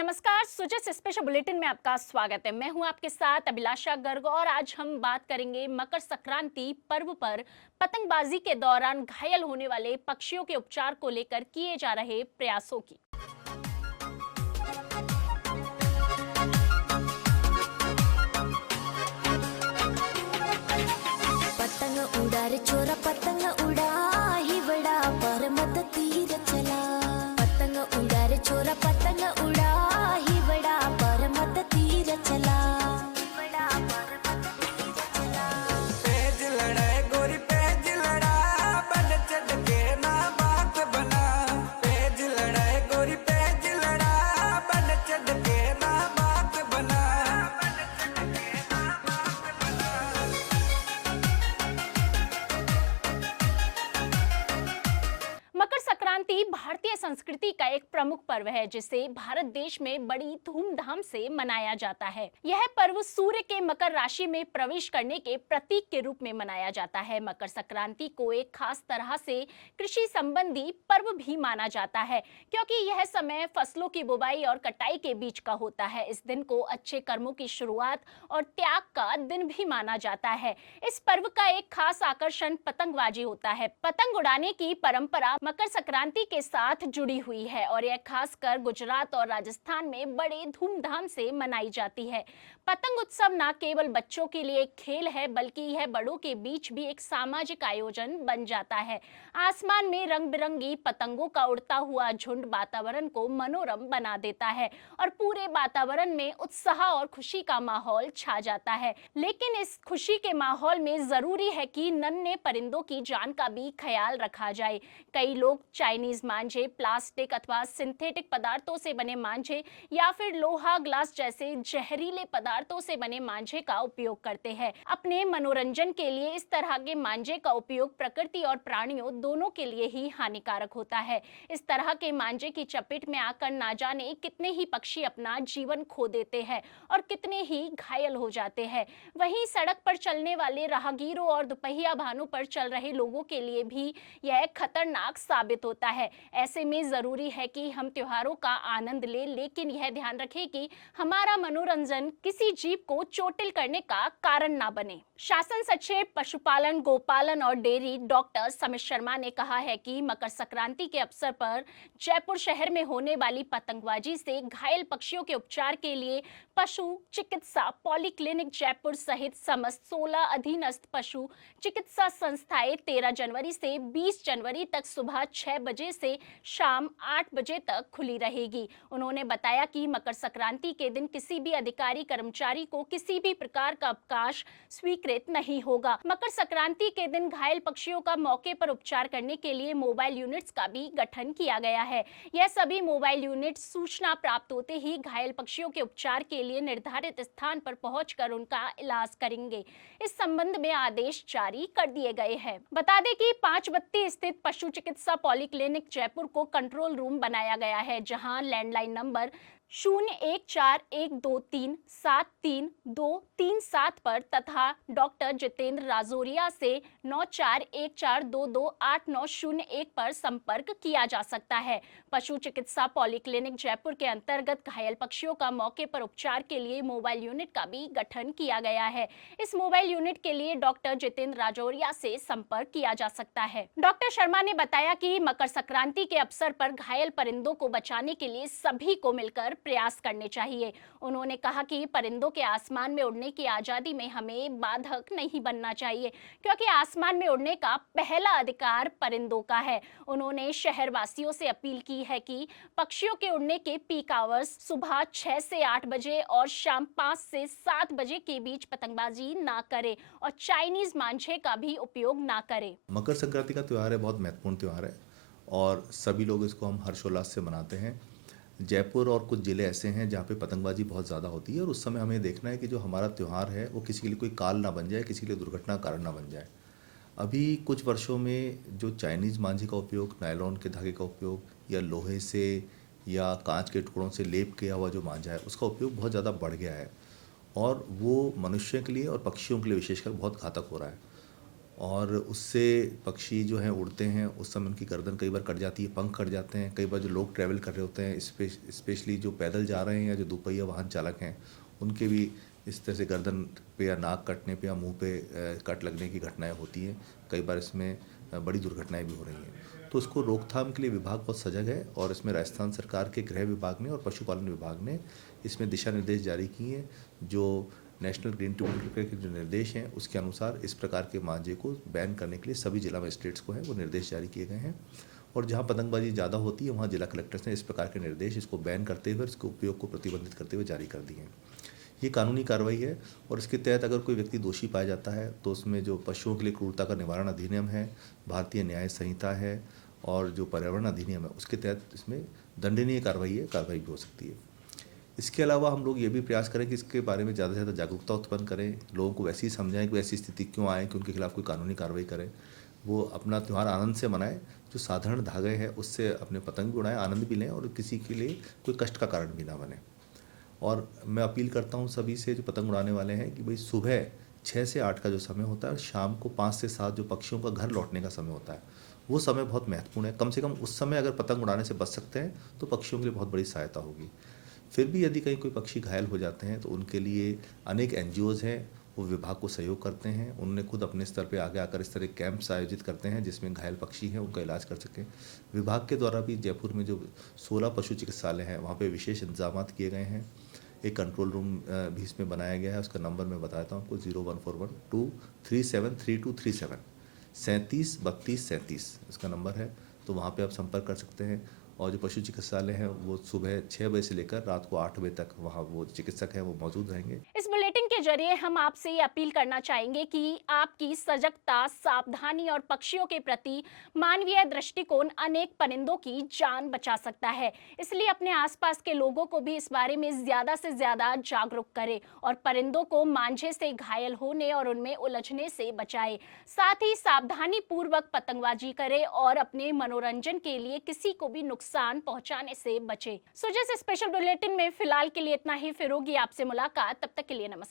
नमस्कार, Sujas special bulletin में आपका स्वागत है। मैं हूं आपके साथ अभिलाषा गर्ग और आज हम बात करेंगे मकर संक्रांति पर्व पर पतंगबाजी के दौरान घायल होने वाले पक्षियों के उपचार को लेकर किए जा रहे प्रयासों की। पतंग उड़ा रे छोरा पतंग उड़ा हिवड़ा पर मत तीर चला। पतंग उड़ा रे छोरा पतंग उड़ा हिवड़ा पर मत तीर चला। हिवड़ा पर मत तीर चला। पेज लड़ाए गोरी पेज लड़ा बन चढ़ के ना बात बना। पेज लड़ाए गोरी पेज लड़ा बन चढ़ के ना बात बना। मकर संक्रांति भारतीय संस्कृति का एक प्रमुख पर्व है जिसे भारत देश में बड़ी धूमधाम से मनाया जाता है। यह पर्व सूर्य के मकर राशि में प्रवेश करने के प्रतीक के रूप में मनाया जाता है। मकर संक्रांति को एक खास तरह से कृषि संबंधी पर्व भी माना जाता है क्योंकि यह समय फसलों की बुवाई और कटाई के बीच का होता है। इस दिन को अच्छे कर्मों की शुरुआत और त्याग का दिन भी माना जाता है। इस पर्व का एक खास आकर्षण पतंगबाजी होता है। पतंग उड़ाने की परंपरा मकर संक्रांति के साथ जुड़ी हुई है और यह खासकर गुजरात और राजस्थान में बड़े धूमधाम से मनाई जाती है। पतंग उत्सव न केवल बच्चों के लिए एक खेल है बल्कि यह बड़ों के बीच भी एक सामाजिक आयोजन बन जाता है। आसमान में रंग बिरंगी पतंगों का उड़ता हुआ झुंड वातावरण को मनोरम बना देता है और पूरे वातावरण में उत्साह और खुशी का माहौल छा जाता है। लेकिन इस खुशी के माहौल में जरूरी है कि नन्हे परिंदों की जान का भी ख्याल रखा जाए। कई लोग चाइनीज मांझे, प्लास्टिक अथवा सिंथेटिक पदार्थों से बने मांझे या फिर लोहा ग्लास जैसे जहरीले पदार्थों से बने मांझे का उपयोग करते हैं। अपने मनोरंजन के लिए इस तरह के मांझे का उपयोग प्रकृति और प्राणियों दोनों के लिए ही हानिकारक होता है। इस तरह के मांझे की चपेट में आकर ना जाने कितने ही पक्षी अपना जीवन खो देते हैं और कितने ही घायल हो जाते हैं। वहीं सड़क पर चलने वाले राहगीरों और दुपहिया वाहनों पर चल रहे लोगों के लिए भी यह खतरनाक साबित होता है। ऐसे में जरूरी है कि हम त्योहारों का आनंद लें, लेकिन यह ध्यान रखें कि हमारा मनोरंजन किसी जीव को चोटिल करने का कारण ना बने। शासन सचिव पशुपालन, गोपालन और डेयरी डॉक्टर समित शर्मा ने कहा है कि मकर संक्रांति के अवसर पर जयपुर शहर में होने वाली पतंगबाजी से घायल पक्षियों के उपचार के लिए पशु चिकित्सा पॉलीक्लिनिक जयपुर सहित समस्त 16 अधीनस्थ पशु चिकित्सा संस्थाएं 13 जनवरी से 20 जनवरी तक सुबह 6 बजे से शाम 8 बजे तक खुली रहेगी। उन्होंने बताया कि मकर संक्रांति के दिन किसी भी अधिकारी कर्मचारी को किसी भी प्रकार का अवकाश स्वीकृत नहीं होगा। मकर संक्रांति के दिन घायल पक्षियों का मौके पर उपचार करने के लिए मोबाइल यूनिट्स का भी गठन किया गया है। यह सभी मोबाइल यूनिट सूचना प्राप्त होते ही घायल पक्षियों के उपचार के लिए निर्धारित स्थान पर पहुंचकर उनका इलाज करेंगे। इस संबंध में आदेश जारी कर दिए गए हैं। बता दें कि 532 स्थित पशु चिकित्सा पॉलीक्लिनिक जयपुर को कंट्रोल रूम बनाया गया है, जहां लैंडलाइन नंबर 0141237237 पर तथा डॉक्टर जितेंद्र राजौरिया से 9414228901 पर संपर्क किया जा सकता है। पशु चिकित्सा पॉलीक्लिनिक जयपुर के अंतर्गत घायल पक्षियों का मौके पर उपचार के लिए मोबाइल यूनिट का भी गठन किया गया है। इस मोबाइल यूनिट के लिए डॉक्टर जितेंद्र राजौरिया से संपर्क किया जा सकता है। डॉक्टर शर्मा ने बताया कि मकर संक्रांति के अवसर पर घायल परिंदों को बचाने के लिए सभी को मिलकर प्रयास करने चाहिए। उन्होंने कहा कि परिंदों के आसमान में उड़ने की आजादी में हमें बाधक नहीं बनना चाहिए क्योंकि आसमान में उड़ने का पहला अधिकार परिंदों का है। उन्होंने शहरवासियों से अपील की है कि पक्षियों के उड़ने के पीक आवर्स सुबह 6 से 8 बजे और शाम 5 से 7 बजे के बीच पतंगबाजी ना करें और चाइनीज मांझे का भी उपयोग ना करें। मकर संक्रांति का त्यौहार है, बहुत महत्वपूर्ण त्यौहार है और सभी लोग इसको हम हर्षोल्लास से मनाते हैं। जयपुर और कुछ ज़िले ऐसे हैं जहाँ पे पतंगबाजी बहुत ज़्यादा होती है और उस समय हमें देखना है कि जो हमारा त्यौहार है वो किसी के लिए कोई काल ना बन जाए, किसी के लिए दुर्घटना का कारण ना बन जाए। अभी कुछ वर्षों में जो चाइनीज़ मांझे का उपयोग, नायलॉन के धागे का उपयोग या लोहे से या कांच के टुकड़ों से लेप किया हुआ जो मांझा है उसका उपयोग बहुत ज़्यादा बढ़ गया है और वो मनुष्य के लिए और पक्षियों के लिए विशेषकर बहुत घातक हो रहा है। और उससे पक्षी जो हैं उड़ते हैं, उस समय उनकी गर्दन कई बार कट जाती है, पंख कट जाते हैं। कई बार जो लोग ट्रैवल कर रहे होते हैं, स्पेशली जो पैदल जा रहे हैं या जो दोपहिया वाहन चालक हैं, उनके भी इस तरह से गर्दन पे या नाक कटने पे या मुंह पे कट लगने की घटनाएं होती हैं। कई बार इसमें बड़ी दुर्घटनाएं भी हो रही हैं। तो उसको रोकथाम के लिए विभाग बहुत सजग है और इसमें राजस्थान सरकार के गृह विभाग ने और पशुपालन विभाग ने इसमें दिशा निर्देश जारी किए हैं। जो नेशनल ग्रीन ट्रिब्यूनल के जो निर्देश हैं उसके अनुसार इस प्रकार के मांझे को बैन करने के लिए सभी जिला मजिस्ट्रेट्स को हैं वो निर्देश जारी किए गए हैं। और जहाँ पतंगबाजी ज़्यादा होती है वहाँ जिला कलेक्टर्स ने इस प्रकार के निर्देश इसको बैन करते हुए इसके उपयोग को प्रतिबंधित करते हुए जारी कर दिए हैं। ये कानूनी कार्रवाई है और इसके तहत अगर कोई व्यक्ति दोषी पाया जाता है तो उसमें जो पशुओं के लिए क्रूरता का निवारण अधिनियम है, भारतीय न्याय संहिता है और जो पर्यावरण अधिनियम है उसके तहत इसमें दंडनीय कार्रवाई भी हो सकती है। इसके अलावा हम लोग ये भी प्रयास करें कि इसके बारे में ज़्यादा से ज़्यादा जागरूकता उत्पन्न करें, लोगों को वैसे ही समझाएं कि ऐसी स्थिति क्यों आए कि उनके खिलाफ़ कोई कानूनी कार्रवाई करें। वो अपना त्यौहार आनंद से मनाएं, जो साधारण धागे हैं उससे अपने पतंग भी उड़ाएं, आनंद भी लें और किसी के लिए कोई कष्ट का कारण भी ना बने। और मैं अपील करता हूँ सभी से जो पतंग उड़ाने वाले हैं कि भाई सुबह 6 से 8 का जो समय होता है और शाम को 5 से 7 जो पक्षियों का घर लौटने का समय होता है वो समय बहुत महत्वपूर्ण है। कम से कम उस समय अगर पतंग उड़ाने से बच सकते हैं तो पक्षियों के लिए बहुत बड़ी सहायता होगी। फिर भी यदि कहीं कोई पक्षी घायल हो जाते हैं तो उनके लिए अनेक NGOs हैं वो विभाग को सहयोग करते हैं। उन्होंने खुद अपने स्तर पे आगे आकर इस तरह कैंप्स आयोजित करते हैं जिसमें घायल पक्षी हैं उनका इलाज कर सकें। विभाग के द्वारा भी जयपुर में जो 16 पशु चिकित्सालय हैं वहाँ पे विशेष इंतजाम किए गए हैं। एक कंट्रोल रूम भी इसमें बनाया गया है, उसका नंबर मैं बताता हूँ आपको 01412373237 373237 इसका नंबर है। तो वहाँ पे आप संपर्क कर सकते हैं। और जो पशु चिकित्सालय हैं वो सुबह 6 बजे से लेकर रात को 8 बजे तक वहाँ वो चिकित्सक हैं वो मौजूद रहेंगे। इस बुलेटिन के जरिए हम आपसे ये अपील करना चाहेंगे कि आपकी सजगता, सावधानी और पक्षियों के प्रति मानवीय दृष्टिकोण अनेक परिंदों की जान बचा सकता है। इसलिए अपने आसपास के लोगों को भी इस बारे में ज्यादा से ज्यादा जागरूक करें और परिंदों को मांझे से घायल होने और उनमें उलझने से बचाएं। साथ ही सावधानी पूर्वक पतंगबाजी करें और अपने मनोरंजन के लिए किसी को भी नुकसान पहुंचाने से बचें। सो जैसे स्पेशल बुलेटिन में फिलहाल के लिए इतना ही। फिर होगी आपसे मुलाकात, तब तक के लिए नमस्कार।